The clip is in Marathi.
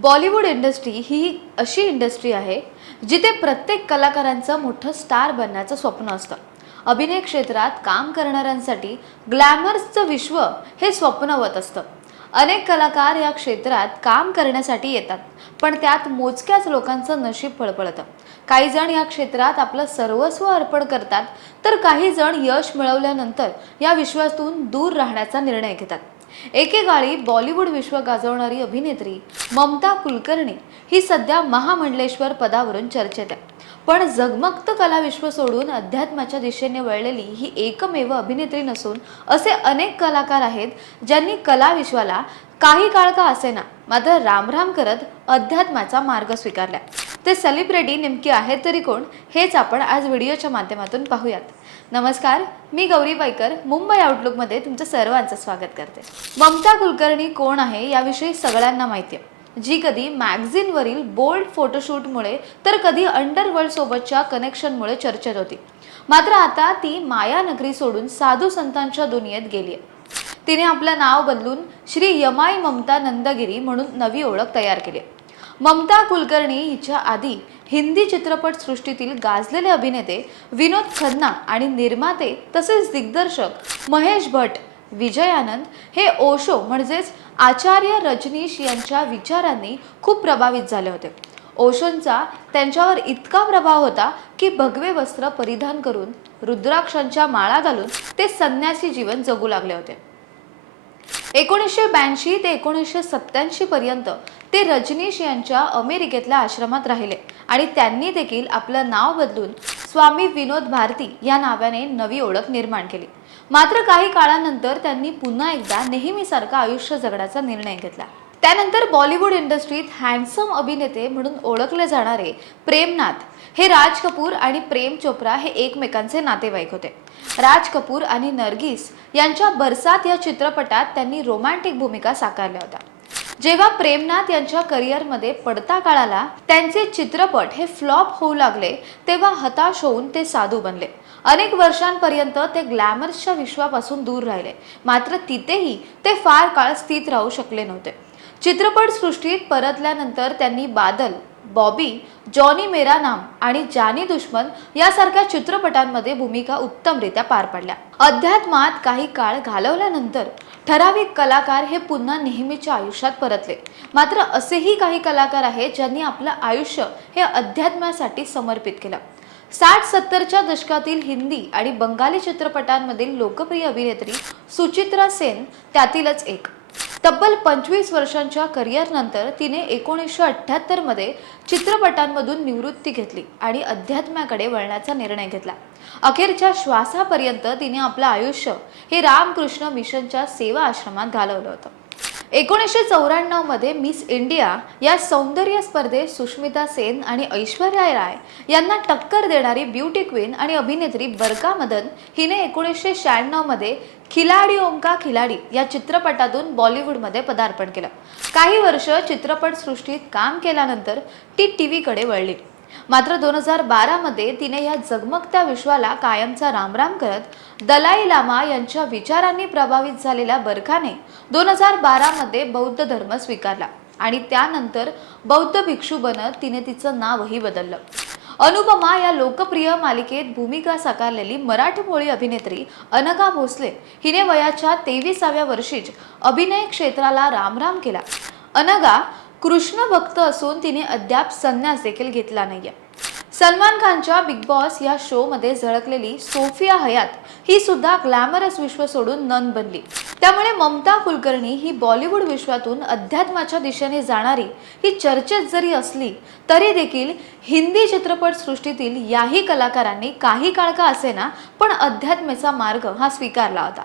बॉलिवूड इंडस्ट्री ही अशी इंडस्ट्री आहे जिथे प्रत्येक कलाकारांचं मोठं स्टार बनण्याचं स्वप्न असतं. अभिनय क्षेत्रात काम करणाऱ्यांसाठी ग्लॅमर्सचं विश्व हे स्वप्नवत असतं. अनेक कलाकार या क्षेत्रात काम करण्यासाठी येतात, पण त्यात मोजक्याच लोकांचं नशीब फळफळतं. काही जण या क्षेत्रात आपलं सर्वस्व अर्पण करतात, तर काही जण यश मिळवल्यानंतर या विश्वातून दूर राहण्याचा निर्णय घेतात. एकेकाळी बॉलिवूड विश्व गाजवणारी अभिनेत्री ममता कुलकर्णी ही सध्या महामंडलेश्वर पदावरून चर्चेत आहे. पण झगमगतं कलाविश्व सोडून अध्यात्माच्या दिशेने वळलेली ही एकमेव अभिनेत्री नसून असे अनेक कलाकार आहेत ज्यांनी कलाविश्वाला काही काळ का असेना मात्र रामराम करत अध्यात्माचा मार्ग स्वीकारला. ते सेलिब्रिटी नेमके आहेत तरी कोण, हेच आपण आज व्हिडिओच्या माध्यमातून पाहूयात. नमस्कार, मी गौरी पाईकर मुंबई आउटलुकमध्ये तुमचं सर्वांचं स्वागत करते. ममता कुलकर्णी कोण आहे याविषयी सगळ्यांना माहिती आहे. जी कधी मॅगझिनवरील बोल्ड फोटोशूटमुळे तर कधी अंडरवर्ल्ड सोबतच्या कनेक्शनमुळे चर्चेत होती. मात्र आता ती मायानगरी सोडून साधू संतांच्या दुनियेत गेली आहे. तिने आपलं नाव बदलून श्री यमाई ममता नंदगिरी म्हणून नवी ओळख तयार केली. ममता कुलकर्णी हिच्या आधी हिंदी चित्रपट सृष्टीतील गाजलेले अभिनेते विनोद खन्ना आणि निर्माते तसेच दिग्दर्शक महेश भट्ट, विजय आनंद हे ओशो म्हणजेच आचार्य रजनीश यांच्या विचारांनी खूप प्रभावित झाले होते. ओशोंचा त्यांच्यावर इतका प्रभाव होता की भगवे वस्त्र परिधान करून रुद्राक्षांच्या माळा घालून ते संन्यासी जीवन जगू लागले होते. 1982 ते 1987 पर्यंत ते रजनीश यांच्या अमेरिकेतल्या आश्रमात राहिले आणि त्यांनी देखील आपलं नाव बदलून स्वामी विनोद भारती या नावाने नवी ओळख निर्माण केली. मात्र काही काळानंतर त्यांनी पुन्हा एकदा नेहमीसारखं आयुष्य जगण्याचा निर्णय घेतला. त्यानंतर बॉलिवूड इंडस्ट्रीत हँडसम अभिनेते म्हणून ओळखले जाणारे प्रेमनाथ हे राज कपूर आणि प्रेम चोप्रा हे एकमेकांचे नातेवाईक होते. राज कपूर आणि नर्गिस यांच्या बरसात या चित्रपटात त्यांनी रोमॅन्टिक भूमिका साकारल्या होत्या. जेव्हा प्रेमनाथ यांच्या करिअरमध्ये पडता काळाला त्यांचे चित्रपट हे फ्लॉप होऊ लागले, तेव्हा हताश होऊन ते साधू बनले. अनेक वर्षांपर्यंत ते ग्लॅमर्सच्या विश्वापासून दूर राहिले, मात्र तिथेही ते फार काळ स्थित राहू शकले नव्हते. चित्रपट सृष्टीत परतल्यानंतर त्यांनी बादल, बॉबी, जॉनी मेरा नाम आणि जानी दुश्मन यासारख्या चित्रपटांमध्ये भूमिका उत्तमरित्या पार पाडल्या. अध्यात्मात काही काळ घालवल्यानंतर ठराविक कलाकार हे पुन्हा नेहमीच्या आयुष्यात परतले. मात्र असेही काही कलाकार आहेत ज्यांनी आपलं आयुष्य हे अध्यात्मासाठी समर्पित केलं. 60-70च्या दशकातील हिंदी आणि बंगाली चित्रपटांमधील लोकप्रिय अभिनेत्री सुचित्रा सेन त्यातीलच एक. तब्बल 25 वर्षांच्या करिअरनंतर तिने 1978 मध्ये चित्रपटांमधून निवृत्ती घेतली आणि अध्यात्माकडे वळण्याचा निर्णय घेतला. अखेरच्या श्वासापर्यंत तिने आपलं आयुष्य हे रामकृष्ण मिशनच्या सेवा आश्रमात घालवलं होतं. 1994 मध्ये मिस इंडिया या सौंदर्य स्पर्धेत सुष्मिता सेन आणि ऐश्वर्या राय यांना टक्कर देणारी ब्युटी क्वीन आणि अभिनेत्री बरका मदन हिने 1996 मध्ये खिलाडी ओम का खिलाडी या चित्रपटातून बॉलिवूडमध्ये पदार्पण केलं. काही वर्ष चित्रपट सृष्टीत काम केल्यानंतर ती टीव्हीकडे वळली. मात्र 2012 मध्ये तिने या झगमगत्या विश्वाला कायमचा रामराम करत दलाई लामा यांच्या विचारांनी प्रभावित झालेल्या बरखाने 2012 मध्ये बौद्ध धर्म स्वीकारला आणि त्यानंतर बौद्ध भिक्षू बनत तिने तिचं नावही बदललं. अनुपमा या लोकप्रिय मालिकेत भूमिका साकारलेली मराठमोळी अभिनेत्री अनघा भोसले हिने वयाच्या 23व्या वर्षीच अभिनय क्षेत्राला रामराम केला. अनघा कृष्ण भक्त असून तिने अद्याप संन्यास देखील घेतला नाहीये. सलमान खानच्या बिग बॉस या शो मध्ये झळकलेली सोफिया हयात ही सुद्धा ग्लॅमरस विश्व सोडून नन बनली. त्यामुळे ममता कुलकर्णी ही बॉलिवूड विश्वातून अध्यात्माच्या दिशेने जाणारी ही चर्चेत जरी असली तरी देखील हिंदी चित्रपट सृष्टीतील याही कलाकारांनी काही काळ का असेना पण अध्यात्माचा मार्ग हा स्वीकारला होता.